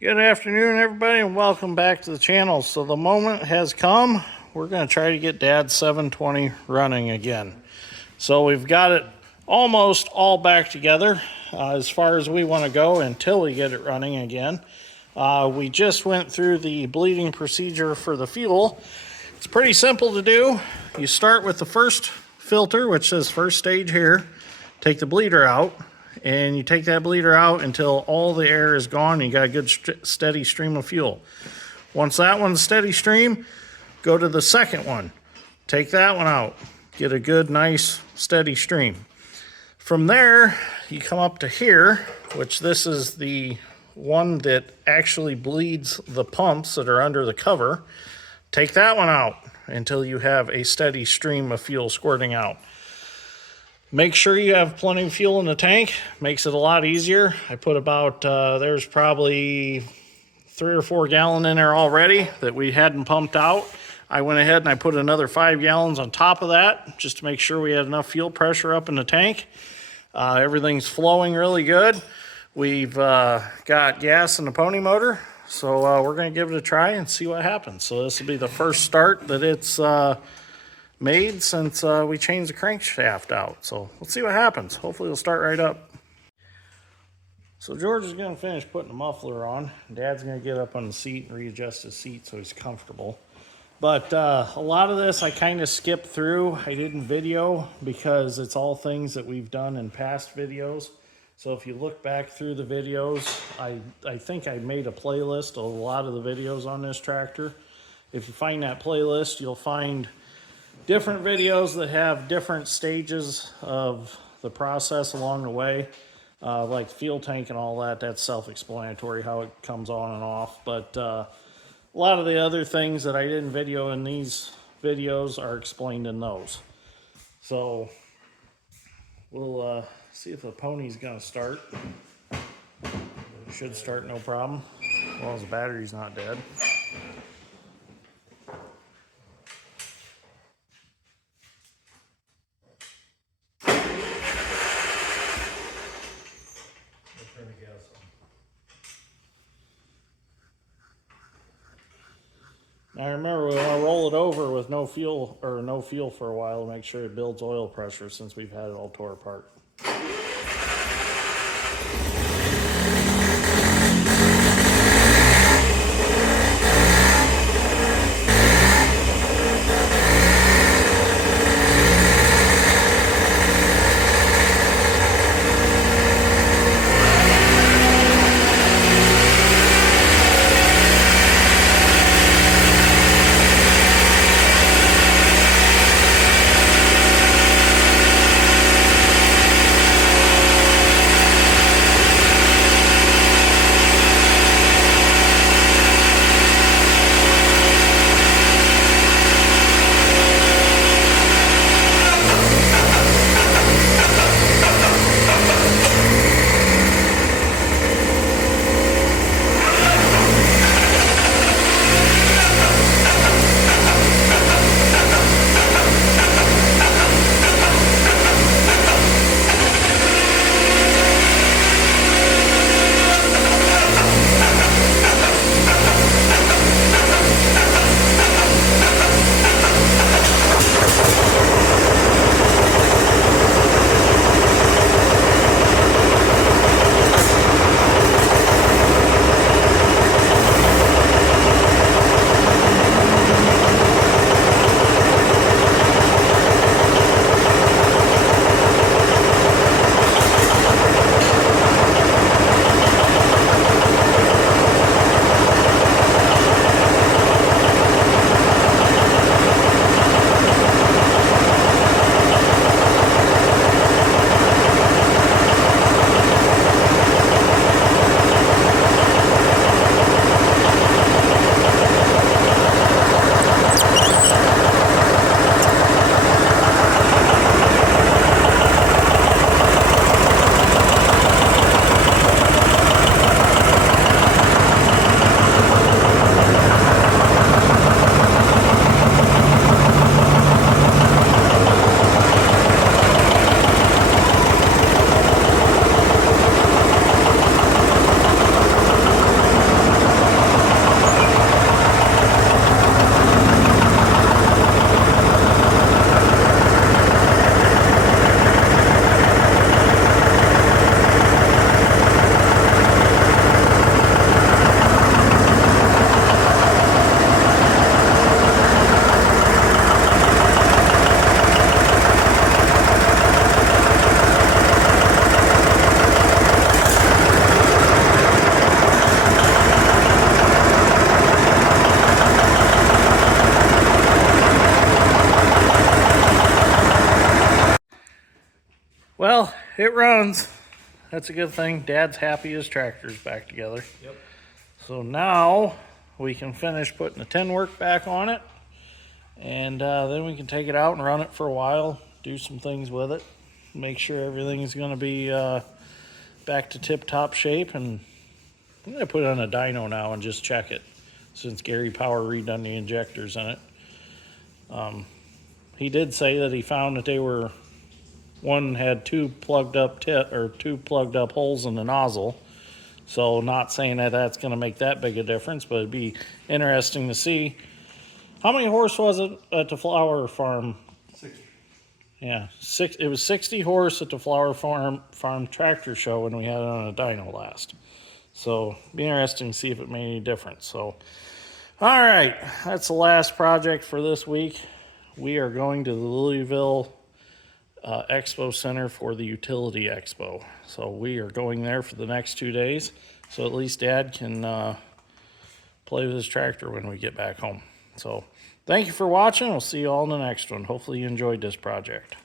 Good afternoon, everybody, and welcome back to the channel. So the moment has come. We're going to try to get Dad's 720 running again. So we've got it almost all back together as far as we want to go until we get it running again. We just went through the bleeding procedure for the fuel. It's pretty simple to do. You start with the first filter, which says first stage here. Take the bleeder out. And you take that bleeder out until all the air is gone and you got a good steady stream of fuel. Once that one's steady stream, go to the second one. Take that one out. Get a good, nice, steady stream. From there, you come up to here, which this is the one that actually bleeds the pumps that are under the cover. Take that one out until you have a steady stream of fuel squirting out. Make sure you have plenty of fuel in the tank. Makes it a lot easier. I put about, there's probably 3 or 4 gallon in there already that we hadn't pumped out. I went ahead and I put another 5 gallons on top of that just to make sure we had enough fuel pressure up in the tank. Everything's flowing really good. We've got gas in the pony motor, so we're going to give it a try and see what happens. So this will be the first start that it's made since we changed the crankshaft out. So let's see what happens. Hopefully it'll start right up. So George is going to finish putting the muffler on. Dad's going to get up on the seat and readjust his seat so he's comfortable. But a lot of this I kind of skipped through. I didn't video because it's all things that we've done in past videos. So if you look back through the videos, I think I made a playlist of a lot of the videos on this tractor. If you find that playlist, you'll find different videos that have different stages of the process along the way, like the fuel tank and all that. That's self-explanatory how it comes on and off. But a lot of the other things that I didn't video in these videos are explained in those. So we'll see if the pony's gonna start. It should start no problem, as long as the battery's not dead. Now remember, we want to roll it over with no fuel for a while to make sure it builds oil pressure since we've had it all tore apart. it runs. That's a good thing. Dad's happy his tractor's back together. Yep. So now we can finish putting the tin work back on it, and then we can take it out and run it for a while, do some things with it, make sure everything's going to be back to tip-top shape. And I'm going to put it on a dyno now and just check it, since Gary Power redone the injectors in it. He did say that he found that they were, one had two plugged up holes in the nozzle. So not saying that that's going to make that big a difference, but it'd be interesting to see. How many horse was it at the flower farm? 60. Yeah, it was 60 horse at the flower farm tractor show when we had it on a dyno last. So it'd be interesting to see if it made any difference. So, all right, that's the last project for this week. We are going to the Louisville Expo Center for the Utility Expo. So we are going there for the next 2 days. So at least Dad can play with his tractor when we get back home. So thank you for watching. We'll see you all in the next one. Hopefully you enjoyed this project.